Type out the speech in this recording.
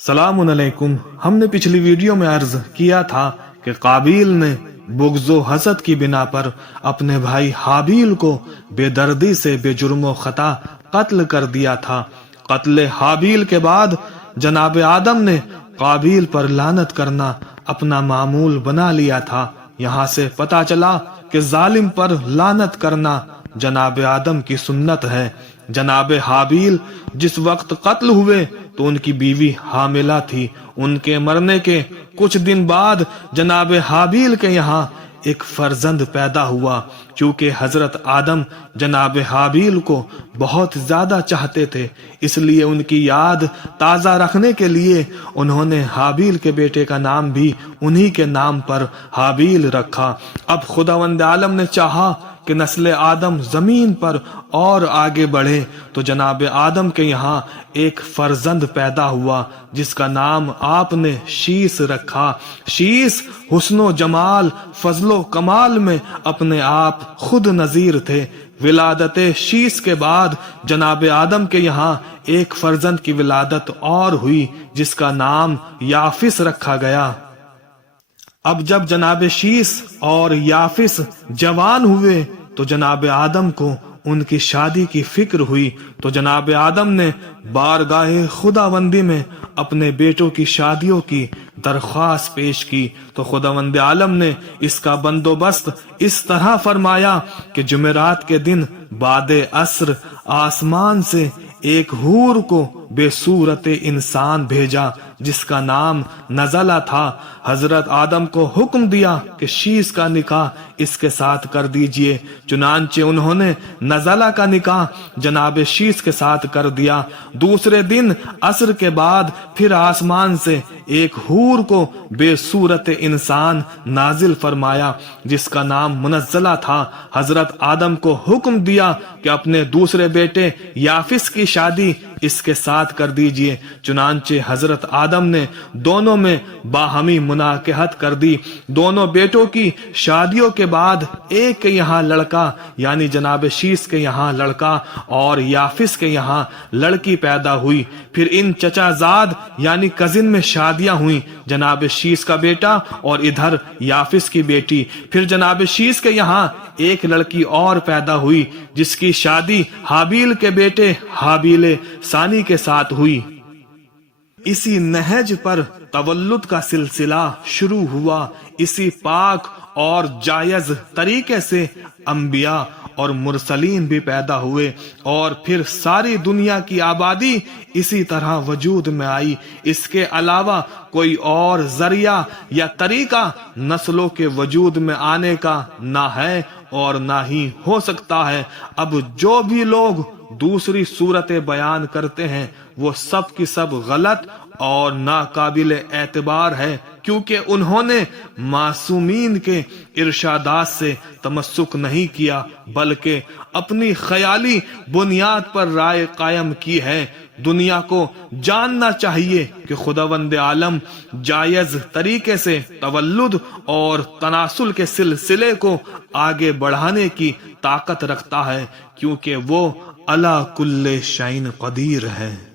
सलाम अलैकुम। हमने पिछली वीडियो में अर्ज किया था कि काबिल ने बुग़्ज़ व हसद की बिना पर अपने भाई हाबील को बेदर्दी से बेजुर्म खता कत्ल कर दिया था। कत्ल हाबील के बाद जनाब आदम ने काबिल पर लानत करना अपना मामूल बना लिया था। यहाँ से पता चला कि जालिम पर लानत करना जनाब आदम की सुन्नत है। जनाब हाबील जिस वक्त कत्ल हुए तो उनकी बीवी हामिला थी। उनके मरने के कुछ दिन बाद जनाब हाबील के यहाँ एक फर्जंद पैदा हुआ। क्योंकि हजरत आदम जनाब हाबील को बहुत ज्यादा चाहते थे, इसलिए उनकी याद ताजा रखने के लिए उन्होंने हाबील के बेटे का नाम भी उन्हीं के नाम पर हाबील रखा। अब खुदावंद आलम ने चाहा कि नस्ल आदम जमीन पर और आगे बढ़े तो जनाब आदम के यहाँ एक फर्जंद पैदा हुआ जिसका नाम आपने शीस रखा। शीस हुस्नो जमाल फजलो कमाल में अपने आप खुद नजीर थे। विलादत शीस के बाद जनाब आदम के यहाँ एक फर्जंद की विलादत और हुई जिसका नाम याफिस रखा गया। अब जब जनाब शीस और याफिस जवान हुए तो जनाब आदम को उनकी शादी की फिक्र हुई। तो जनाब आदम ने बारगाहे खुदावंदी में अपने बेटों की शादियों की दरख्वास्त पेश की। तो खुदावंद आलम ने इसका बंदोबस्त इस तरह फरमाया कि जुमेरात के दिन बादे असर आसमान से एक हूर को बेसूरत इंसान भेजा जिसका नाम नजला था। हजरत आदम को हुक्म दिया कि शीस का निकाह इसके साथ कर दीजिए। चुनांचे उन्होंने नजला का निकाह जनाब शीस के साथ कर दिया। दूसरे दिन असर के बाद फिर आसमान से एक हूर को बेसूरत इंसान नाजिल फरमाया जिसका नाम मुनज्जला था। हजरत आदम को हुक्म दिया कि अपने दूसरे बेटे याफिस की शादी इसके साथ कर दीजिए। चुनांचे हजरत आदम ने दोनों में बाहमी मुनाकहत कर दी। दोनों बेटों की शादियों के बाद एक के यहाँ लड़का यानी जनाब शीस के यहाँ लड़का और याफिस के यहाँ लड़की पैदा हुई। फिर इन चचाजाद यानी कजिन में शादियां हुई, जनाब शीस का बेटा और इधर याफिस की बेटी। फिर जनाब शीस के यहाँ एक लड़की और पैदा हुई जिसकी शादी हाबील के बेटे हाबील सानी के साथ हुई। इसी नहज पर तवल्लुद का सिलसिला शुरू हुआ। इसी पाक और जायज तरीके से अंबिया और मुरसलीन भी पैदा हुए और फिर सारी दुनिया की आबादी इसी तरह वजूद में आई। इसके अलावा कोई और जरिया या तरीका नस्लों के वजूद में आने का ना है और ना ही हो सकता है। अब जो भी लोग दूसरी सूरतें बयान करते हैं वो सब की सब गलत और नाकाबिल एतबार है, क्योंकि उन्होंने मासूमीन के इरशादात से तमस्सुक नहीं किया बल्कि अपनी ख्याली बुनियाद पर राय कायम की है। दुनिया को जानना चाहिए कि खुदावंद आलम जायज तरीके से तवल्लुद और तनासुल के सिलसिले को आगे बढ़ाने की ताकत रखता है, क्योंकि वो अला कुल्ले शैइन कदीर है।